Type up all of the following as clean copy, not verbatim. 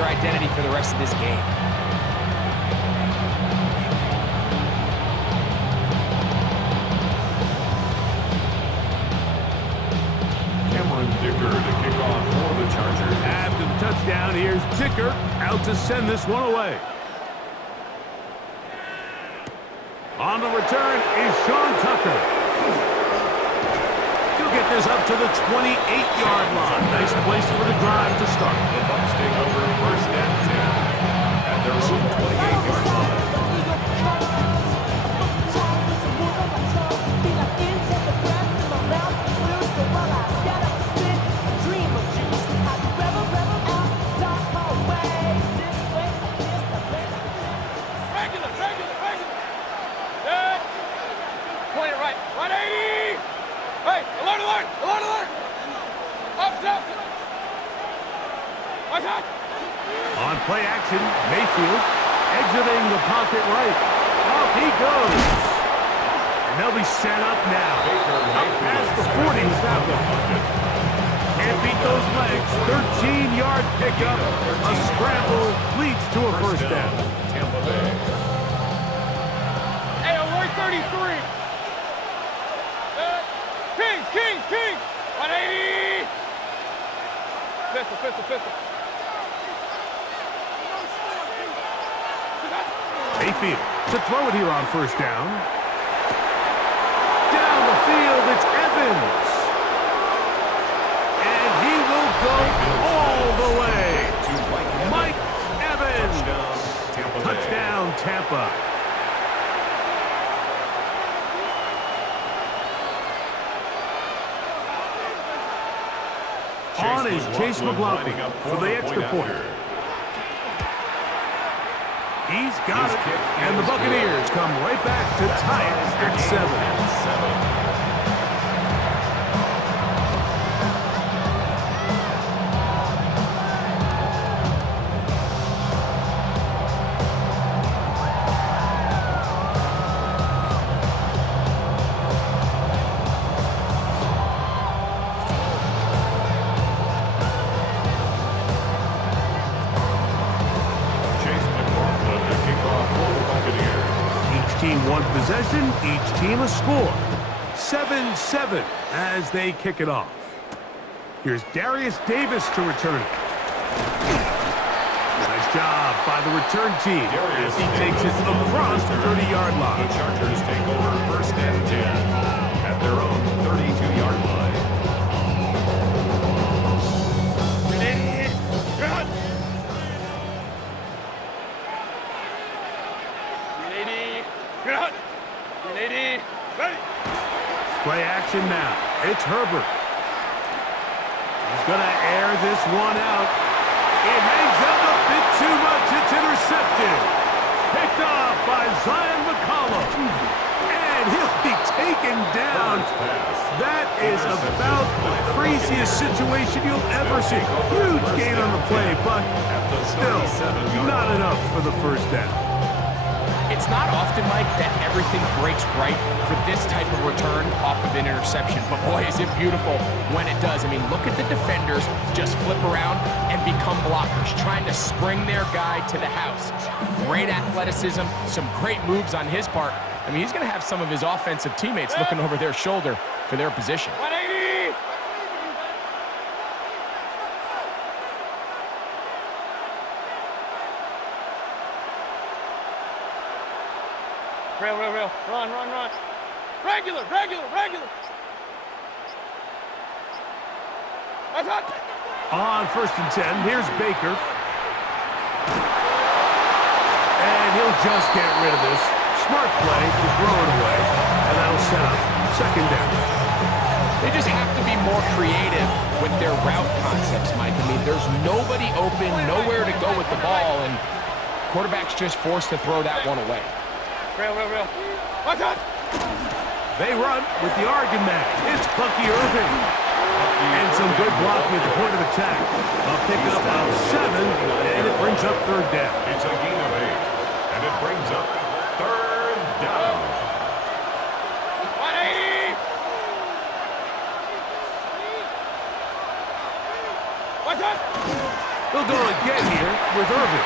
your identity for the rest of this game. Dicker to kick off for the Chargers. After the touchdown, here's Dicker out to send this one away. On the return is Sean Tucker. He'll get this up to the 28-yard line. Nice place for the drive to start. The Bucs take over first and 10 at their own 28-yard line. On play action, Mayfield exiting the pocket right. Off he goes. And they'll be set up now. Up past the 40 with that one. Can't beat those legs. 13-yard pickup. A scramble leads to a first down. Tampa Bay. Hey, alert 33. Kings. 180. Pistol. Mayfield to throw it here on first down. Down the field, it's Evans. And he will go all the way. Mike Evans. Touchdown, Tampa. On is Chase McLaughlin for the extra point. He's got it, and the Buccaneers come right back to tie it at 7. One possession, each team a score. 7-7 as they kick it off. Here's Darius Davis to return it. Nice job by the return team as he takes it across the 30-yard line. The Chargers take over first and 10 at their own 32-yard line. Play action now. It's Herbert. He's going to air this one out. It hangs up a bit too much. It's intercepted. Picked off by Zion McCollum. And he'll be taken down. That is about the craziest situation you'll ever see. Huge gain on the play, but still not enough for the first down. It's not often, Mike, that everything breaks right for this type of return off of an interception. But boy, is it beautiful when it does. I mean, look at the defenders just flip around and become blockers, trying to spring their guy to the house. Great athleticism, some great moves on his part. I mean, he's going to have some of his offensive teammates looking over their shoulder for their position. 180. Real. Run. Regular. That's hot. On first and 10, here's Baker. And he'll just get rid of this. Smart play to throw it away. And that'll set up second down. They just have to be more creative with their route concepts, Mike. I mean, there's nobody open, nowhere to go with the ball, and quarterback's just forced to throw that one away. Real. What's up? They run with the Oregon man. It's Bucky Irving. And some good blocking at the point of attack. A pickup of 7, and it brings up third down. It's a gain of 8, and it brings up third down. 180. What's up? They'll go again here with Irvin.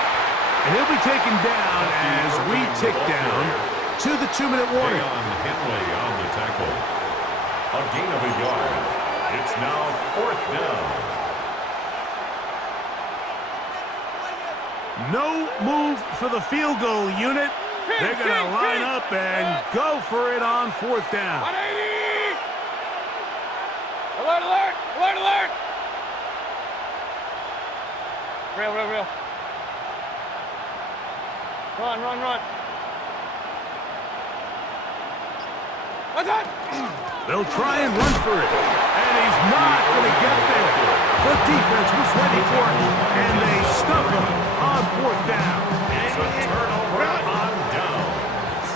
And he'll be taken down as we tick down to the 2-minute warning. Henley on the tackle. A gain of a yard. It's now 4th down. No move for the field goal unit. They're going to line up and go for it on 4th down. 180! Alert, alert! Alert, alert! Real. Run. What's that? They'll try and run for it. And he's not going to get there. The defense was ready for it, and they stuff him on 4th down. It's a turnover on downs.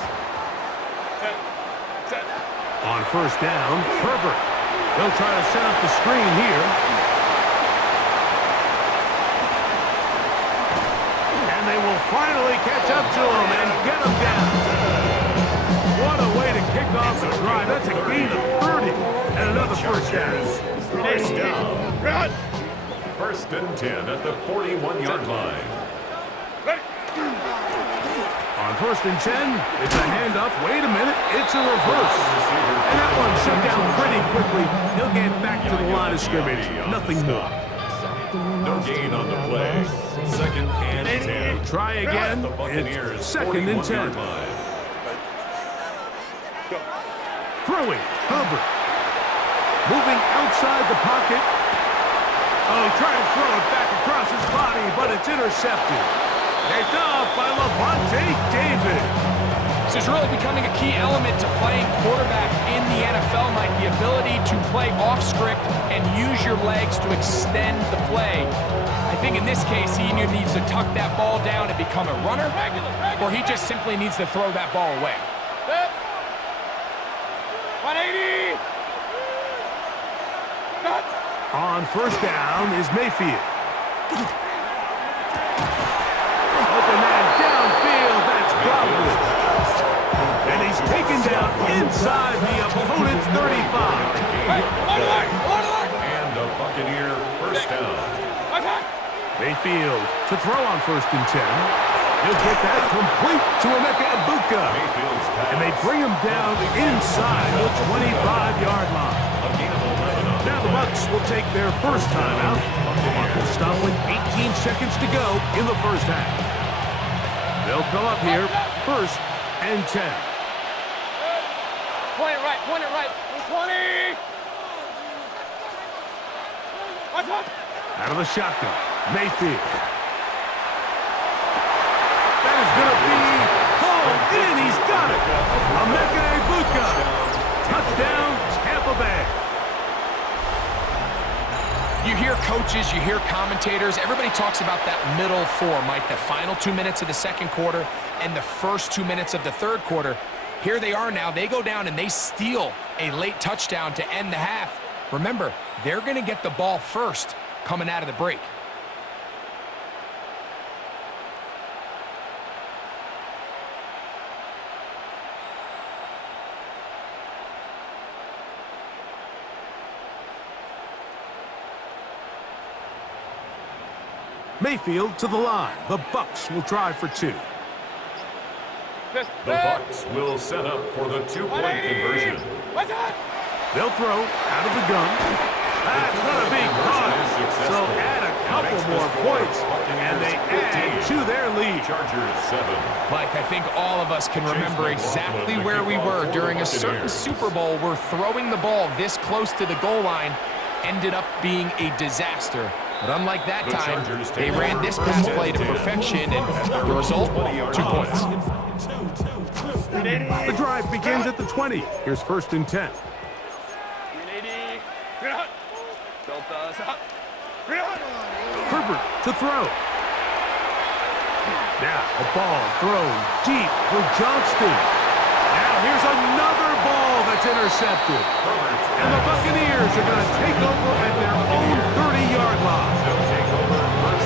Set. On 1st down, Herbert. They'll try to set up the screen here. And they will finally catch up to him and get him down. What a way to kick off the drive. That's a gain of 30 and another 1st down. First down. Run! 1st and 10 at the 41-yard line. Ready! On 1st and 10, it's a handoff. Wait a minute, it's a reverse. And that one shut down pretty quickly. He'll get back to the line of scrimmage. Nothing more. No gain on the play. 2nd and 10. Try again. The Buccaneers, It's 2nd and 10. 41-yard line. Throwing, Herbert. Moving outside the pocket. Oh, he tried to throw it back across his body, but it's intercepted. It's off by Levante David. This is really becoming a key element to playing quarterback in the NFL, Mike. The ability to play off script and use your legs to extend the play. I think in this case, he either needs to tuck that ball down and become a runner, or he just simply needs to throw that ball away. 180! Cut! On 1st down is Mayfield. Open man downfield, that's Godwin. And he's taken down inside the opponent's 35. Alert! And the Buccaneer 1st down. Mayfield to throw on 1st and 10. He'll get that complete to Emeka Egbuka. Mayfield's pass. And they bring him down inside the 25-yard line. A gain of 11 on Now the Bucs will take their first timeout. We'll stop with 18 seconds to go in the 1st half. They'll come up here 1st and 10. Point it right. 20! What's up? Out of the shotgun, Mayfield. That is going to be hauled in. He's got it. Emeka Egbuka. Touchdown, Tampa Bay. You hear coaches, you hear commentators, everybody talks about that middle 4, Mike, the final 2 minutes of the 2nd quarter and the first 2 minutes of the 3rd quarter. Here they are now. They go down and they steal a late touchdown to end the half. Remember, they're going to get the ball first coming out of the break. Mayfield to the line. The Bucs will try for 2. The Bucs will set up for the 2-point conversion. What's that? They'll throw out of the gun. That's going to be caught. So add a couple more points, and they add to their lead. Chargers 7. Mike, I think all of us can remember exactly where we were during a certain Super Bowl where throwing the ball this close to the goal line ended up being a disaster. But unlike that time, they ran this pass play to perfection, and the result, 2 points. The drive begins at the 20. Here's 1st and 10. 180. Tilt us up. Herbert to throw. Now a ball thrown deep for Johnston. Now here's another ball that's intercepted. And the Buccaneers are going to take over at their own 30-yard line.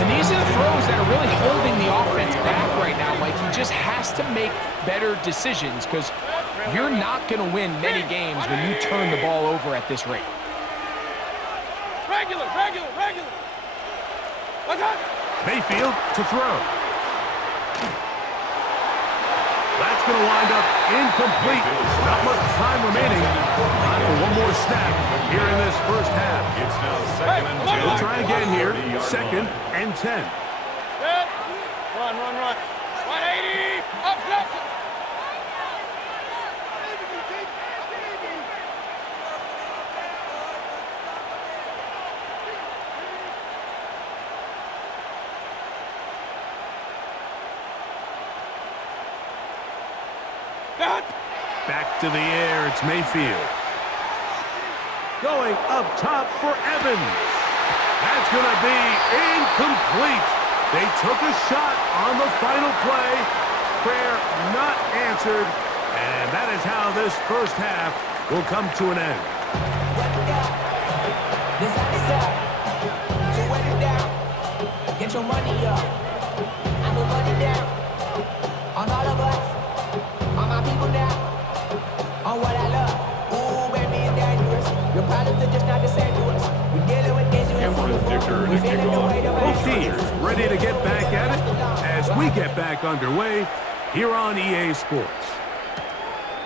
And these are the throws that are really holding the offense back right now, Mike. He just has to make better decisions because you're not going to win many games when you turn the ball over at this rate. Regular. Mayfield to throw. That's going to wind up incomplete. Not much time remaining. Time for one more snap here in this first half. It's now second and 10. We'll try again here. Second and 10. Run. 180. Up, left. Back to the air, it's Mayfield. Going up top for Evans. That's going to be incomplete. They took a shot on the final play. Prayer not answered. And that is how this first half will come to an end. Get your money up. I put money down. On all of us. On my people now. On what I love. Ooh, baby, it's dangerous. Your problems are just not the same to us. We're dealing with things you ain't seen before. We're feeling the weight of Both teams ready to get back at it as we get back underway here on EA Sports.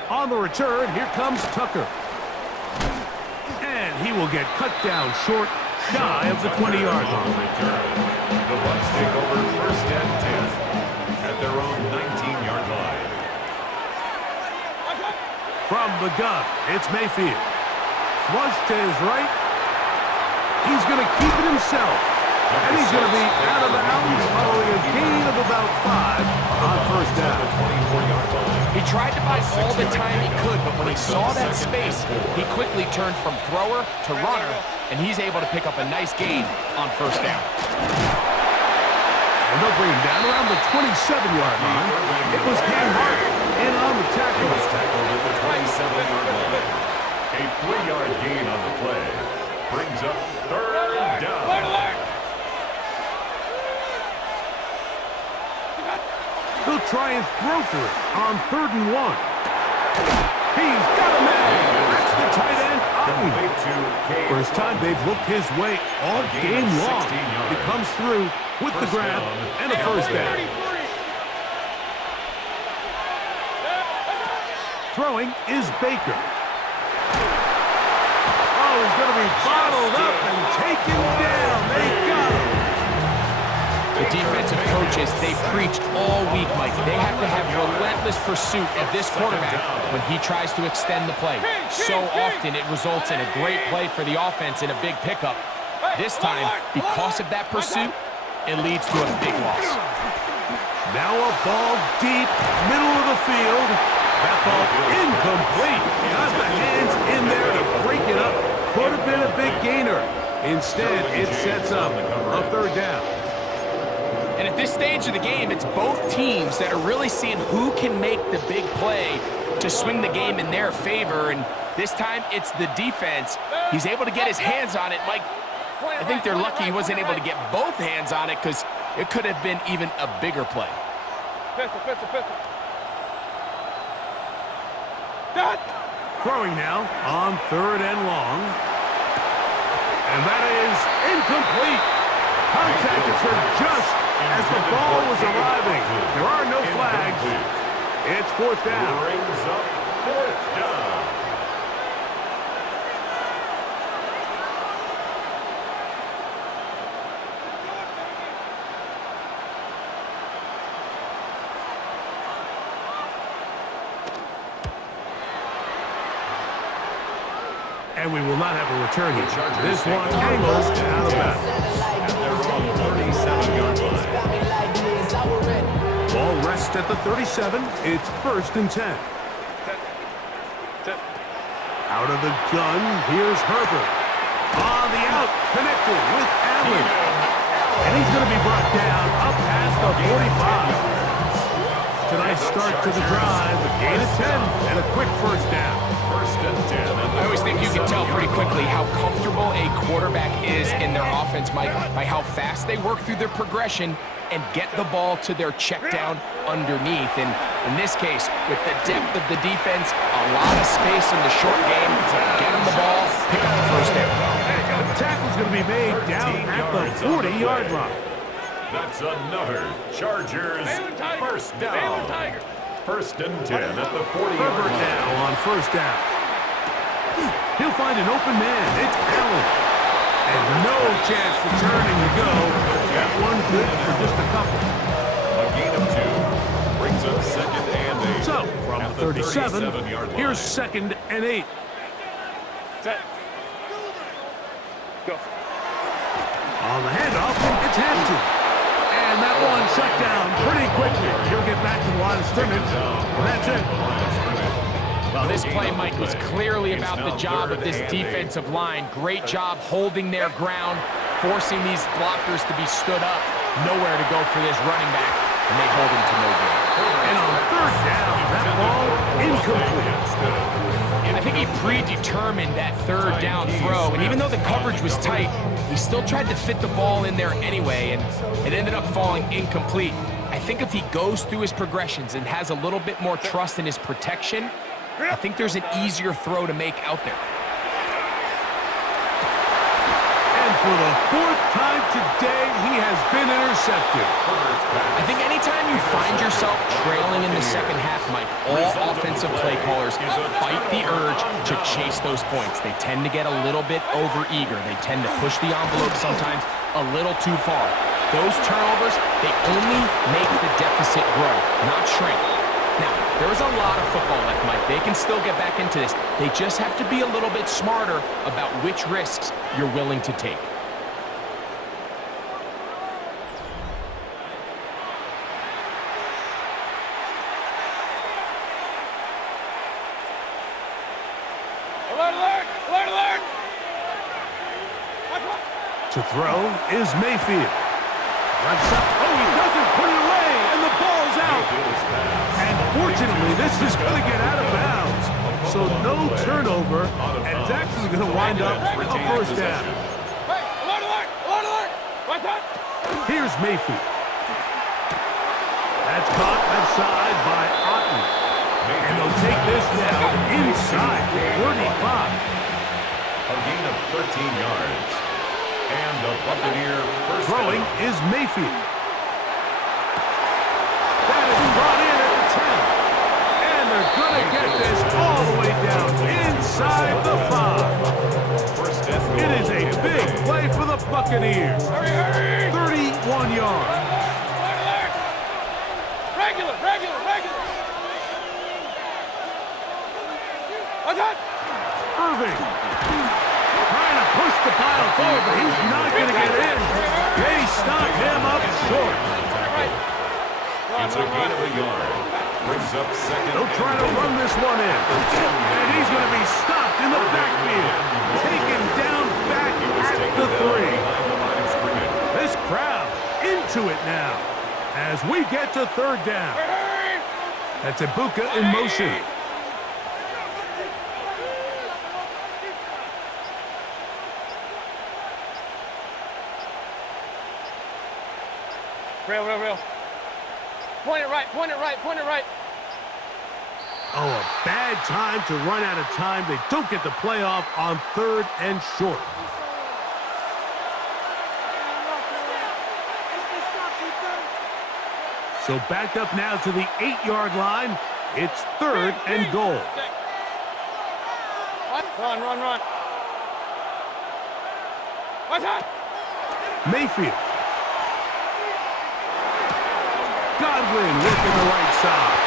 On the return, here comes Tucker. And he will get cut down short, shy of the 20-yard line. The Bucs take over first and 10 at their own 19-yard line. From the gun, it's Mayfield. Flush to his right. He's going to keep it himself. And he's going to be out of bounds following a gain of about 5 on first down. He tried to buy all the time he could, but when he saw that space, he quickly turned from thrower to runner, and he's able to pick up a nice gain on first down. And they'll bring him down around the 27-yard line. It was Cam Hart in on the tackle. He was tackled at the 27-yard line. A 3-yard gain on the play brings up third down. He'll try and throw for it on 3rd and 1. He's got a man. That's the tight end. First time they've looked his way all game long. He comes through with the grab and a first down. Throwing is Baker. Oh, he's going to be bottled up and taken down. They got him. The defensive coaches, they preached all week, Mike. They have to have relentless pursuit of this quarterback when he tries to extend the play. So often it results in a great play for the offense and a big pickup. This time, because of that pursuit, it leads to a big loss. Now a ball deep, middle of the field. That ball incomplete. Got the hands in there to break it up. Could have been a big gainer. Instead, it sets up a 3rd down. And at this stage of the game, it's both teams that are really seeing who can make the big play to swing the game in their favor. And this time, it's the defense. He's able to get his hands on it. Mike, I think they're lucky he wasn't able to get both hands on it because it could have been even a bigger play. Pistol. Throwing now on 3rd and long. And that is incomplete. Contact occurred just as the ball was arriving. There are no flags. It's 4th down. Brings up 4th down. And we will not have a return here. This one angles out of bounds. At their own 37-yard line. Ball rests at the 37. It's 1st and 10. Out of the gun, here's Herbert. On the out, connected with Allen. And he's going to be brought down up past the 45. Tonight's start to the drive, a gain of 10 and a quick first down. First and 10. I always think you can tell pretty quickly how comfortable a quarterback is in their offense, Mike, by how fast they work through their progression and get the ball to their check down underneath. And in this case, with the depth of the defense, a lot of space in the short game, get them the ball, pick up the first down. The tackle's going to be made down at the 40-yard line. That's another Chargers first down. First and 10 at the 40-yard Herbert line. now on first down. He'll find an open man. It's Allen. And no chance to turn and go. That one good for just a couple. A gain of 2 brings up second and 8. So, from at the 37, 37-yard line. here's second and 8. Set. Go. On the handoff, it's Hampton. And that one shut down pretty quickly. He'll get back to the line of scrimmage, and that's it. Well, this play, Mike, was clearly about the job of this defensive line. Great job holding their ground, forcing these blockers to be stood up. Nowhere to go for this running back, and they hold him to no gain. And on third down, that ball incomplete. I think he predetermined that third down throw, and even though the coverage was tight, he still tried to fit the ball in there anyway, and it ended up falling incomplete. I think if he goes through his progressions and has a little bit more trust in his protection, I think there's an easier throw to make out there. And for the fourth time today, he has been intercepted. I think anytime you find yourself trailing in the second half, Mike, all offensive play callers fight the urge to chase those points. They tend to get a little bit overeager. They tend to push the envelope sometimes a little too far. Those turnovers, they only make the deficit grow, not shrink. Now, there is a lot of football left, Mike. They can still get back into this. They just have to be a little bit smarter about which risks you're willing to take. Alert, alert! Alert, alert! To throw is Mayfield. Left side. Oh, he doesn't put it away, and the ball's out. And fortunately, this is going to get out of bounds. So no turnover, and it's actually going to wind up a first down. Hey, alert, alert! Alert, alert! What's up? Here's Mayfield. That's caught left side by Otten. And they'll take this now inside the 35. A gain of 13 yards. And the Buccaneer first Throwing down. is Mayfield. That is brought in at the 10. And they're going to get this all the way down inside the 5. First and goal. It is a big play for the Buccaneers. Hurry, hurry! 31 yards. Alert, alert! Regular, regular, regular! What's up? Irving. Trying to push the pile forward, but he's not going to get in. They stop him up short. It's a gain of a yard. Brings up second. They'll try to run this one in. And he's going to be stopped in the backfield. Taken down back at the 3. This crowd into it now as we get to third down. That's Ibuka in motion. Real. Point it right, point it right, point it right. Oh, a bad time to run out of time. They don't get the play off on third and short. So backed up now to the 8-yard line. It's third and goal. Run. What's up? Mayfield. Godwin working the right side.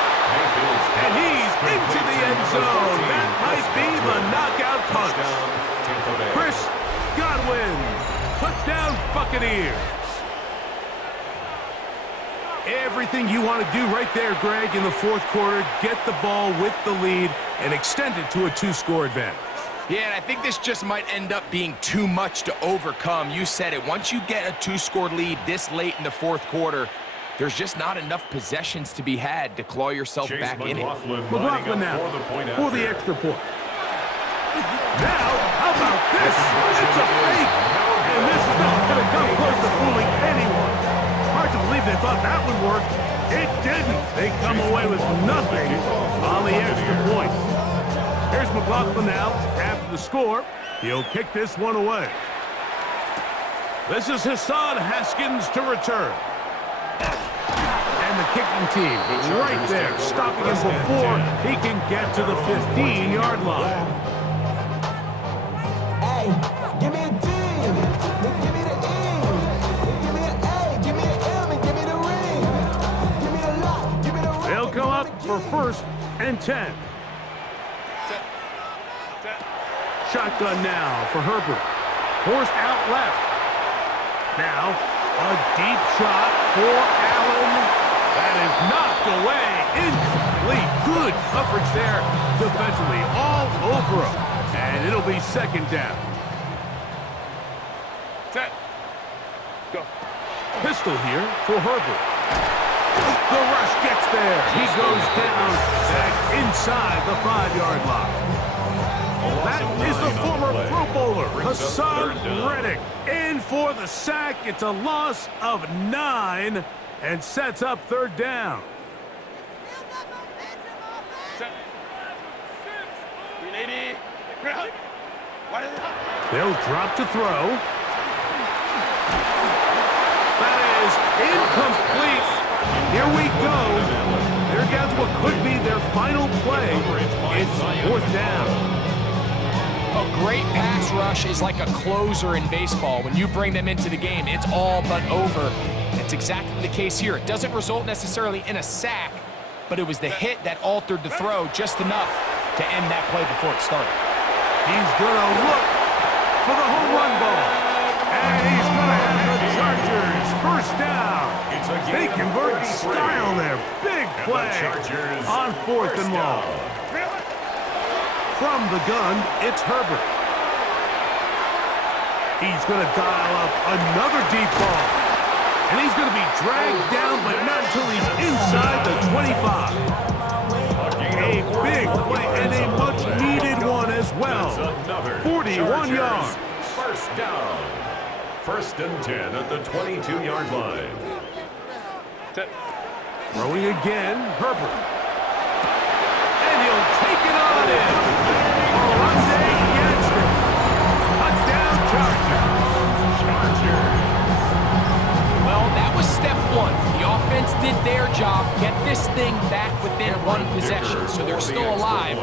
And he's into the end zone. That might be the knockout punch. Chris Godwin. Touchdown Buccaneers. Everything you want to do right there, Greg, in the fourth quarter. Get the ball with the lead and extend it to a 2-score advantage. Yeah, and I think this just might end up being too much to overcome. You said it. Once you get a 2-score lead this late in the fourth quarter, there's just not enough possessions to be had to claw yourself back in it. McLaughlin now for the extra point. Now, how about this? It's a fake. And this is not going to come close to fooling anyone. Hard to believe they thought that would work. It didn't. They come away with nothing on the extra point. Here's McLaughlin now after the score. He'll kick this one away. This is Hassan Haskins to return. And the kicking team right there, stopping him before he can get to the 15-yard line. Hey, give me a D. Give me the E. Give me an A. Give me an M. And give me the ring. Give me the lock. Give me the ring. They'll come up for 1st and 10. Shotgun now for Herbert. Forced out left. Now, a deep shot for Allen. That is knocked away. Incomplete. Good coverage there defensively. All over him. And it'll be 2nd down. Set. Go. Pistol here for Herbert. The rush gets there. He goes down back inside the 5-yard line. That is the former Pro Bowler, Hassan Reddick. In for the sack. It's a loss of 9 and sets up 3rd down. Set. 380. They'll drop to throw. That is incomplete. Here we go. There goes what could be their final play. It's 4th down. A great pass rush is like a closer in baseball. When you bring them into the game, it's all but over. That's exactly the case here. It doesn't result necessarily in a sack, but it was the hit that altered the throw just enough to end that play before it started. He's going to look for the home run ball. And he's going to have the Chargers 1st down. They convert style there. Big play on 4th and long. From the gun, it's Herbert. He's going to dial up another deep ball. And he's going to be dragged down, but not until he's inside the 25. A big play and a much-needed one as well. 41 yards. 1st down. 1st and 10 at the 22-yard line. Throwing again, Herbert. And he'll take it on in. Monday gets it. Touchdown, Chargers. Well, that was step 1. The offense did their job, get this thing back within 1 possession, so they're still alive.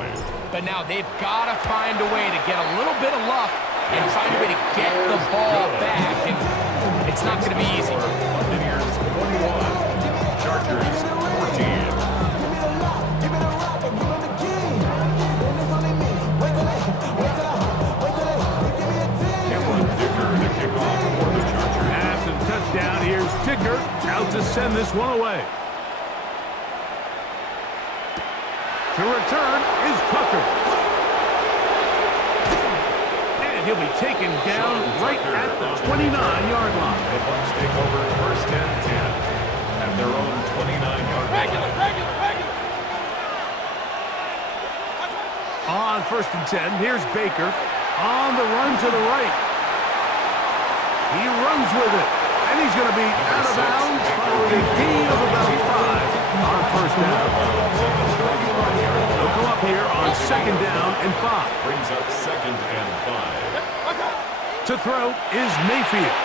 But now they've got to find a way to get a little bit of luck and find a way to get the ball back, and it's not going to be easy. Buccaneers 21, Chargers 14. Touchdown. Here's Dicker out to send this one away. To return is Tucker. And he'll be taken down right at the 29-yard line. The Bucs take over 1st and 10 at their own 29-yard line. Regular. On 1st and 10, here's Baker on the run to the right. He runs with it. And he's going to be out of bounds following a gain of about 5 on 1st down. They'll come up here on 2nd down and 5. Brings up 2nd and 5. To throw is Mayfield.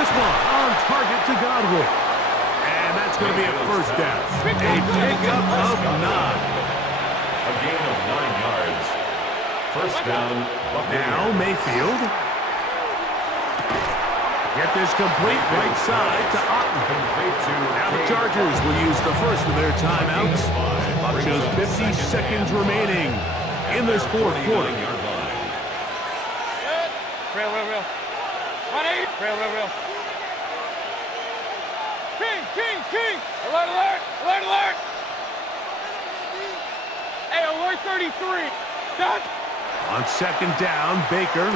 This one on target to Godwin. And that's going to be a 1st down. A pickup of 9. A gain of 9 yards. 1st down, Buccaneers. Now Mayfield. Get this complete right side to Otten. Now the Chargers will use the first of their timeouts. Just 50 seconds remaining in this 4th quarter. Real. 1-8. Real. Kings. Alert. Hey, alert 33. Done. On 2nd down, Baker.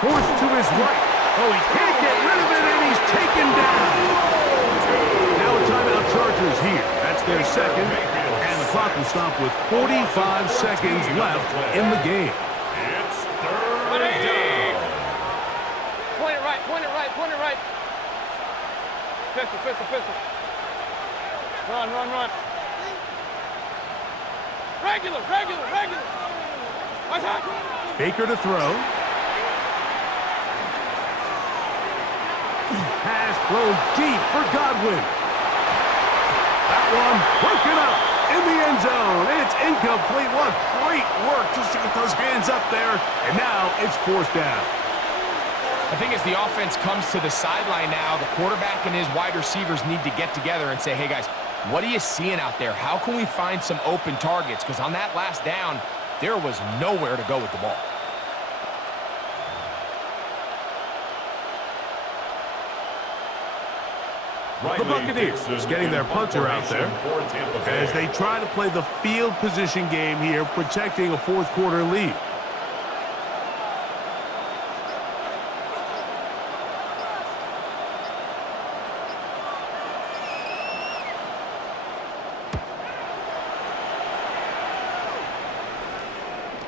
Forced to his right. Oh, he can't get rid of it, and he's taken down. Now a timeout Chargers here. That's their 2nd, and the clock will stop with 45 seconds left in the game. It's 3rd down. Point it right. Pistol. Run. Regular. Baker to throw. Pass thrown deep for Godwin. That one broken up in the end zone. It's incomplete. What great work just to get those hands up there. And now it's fourth down. I think as the offense comes to the sideline now, the quarterback and his wide receivers need to get together and say, hey, guys, what are you seeing out there? How can we find some open targets? Because on that last down, there was nowhere to go with the ball. The Buccaneers getting their punter out there as they try to play the field position game here, protecting a fourth quarter lead.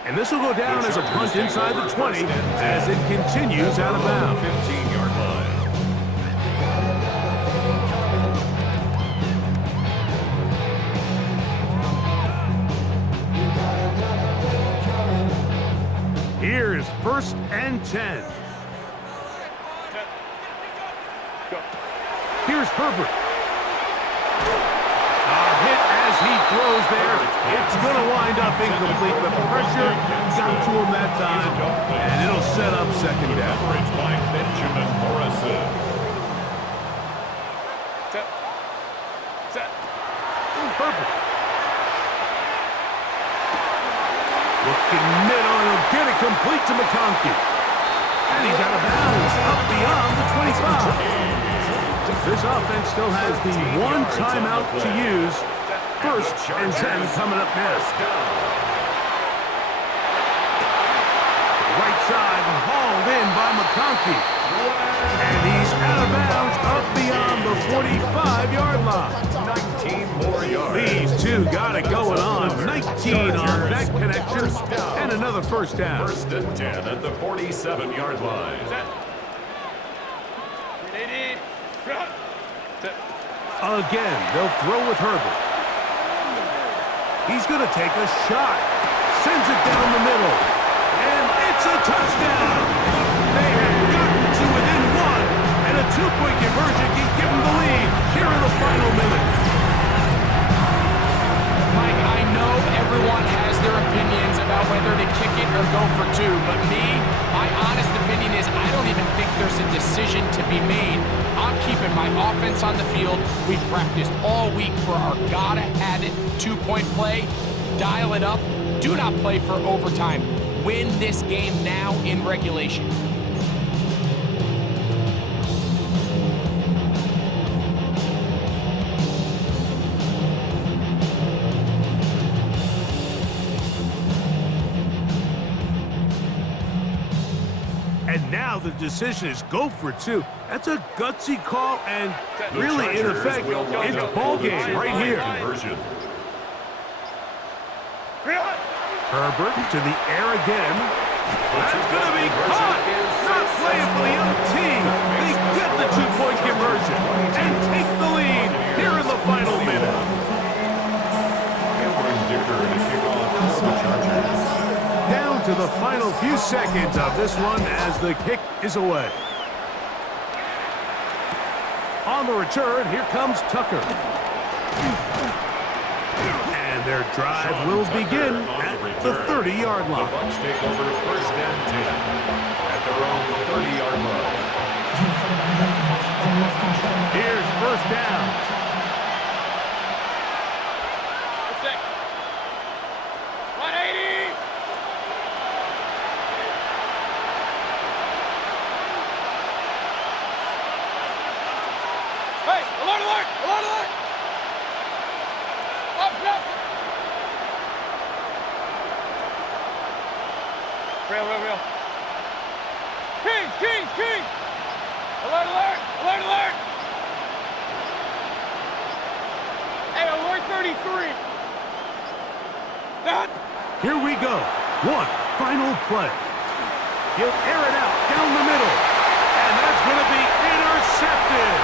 And this will go down as a punt inside the 20 as it continues out of bounds. 15-yard line. Here's 1st and 10. Here's Herbert. A hit as he throws there. It's going to wind up incomplete. The pressure got to him that time, and it'll set up second down. Coverage by Benjamin Morrison. Set. Herbert. Looking middle, and he'll get it complete to McConkey. And he's out of bounds, up beyond the 25. This offense still has the one timeout to use. 1st and 10 coming up next. Right side and hauled in by McConkey. And he's out of bounds, up beyond the 45-yard line. 19 more yards. These two got it going on. 19 on that connection, and another first down. 1st and 10 at the 47-yard line. Again, they'll throw with Herbert. He's going to take a shot. Sends it down the middle. And it's a touchdown. They have gotten to within one. And a two-point conversion can give them the lead here in the final minute. Mike, I know everyone has their opinions about whether to kick it or go for two, but my honest opinion is I don't even think there's a decision to be made. I'm keeping my offense on the field. We've practiced all week for our gotta-have-it two-point play. Dial it up. Do not play for overtime. Win this game now in regulation. And now the decision is go for two. That's a gutsy call, and really, in effect, it's ball game right here. Conversion. Herbert to the air again. That's going to be caught. Not playing for the other team. They get the two-point conversion and take the lead here in the final minute. Cameron Dicker to kick off for the Chargers. Down to the final few seconds of this one as the kick is away. On the return, here comes Tucker. And their drive will begin at the 30-yard line. The Bucs take over 1st and 10 at their own 30-yard line. Here's 1st down. Sick. 180. Hey, alert, alert, alert, alert. Up. Real. Kings. Alert, alert, alert, alert. Hey, alert 33. That. Here we go. One final play. He'll air it out down the middle. And that's going to be intercepted.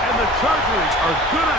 And the Chargers are going to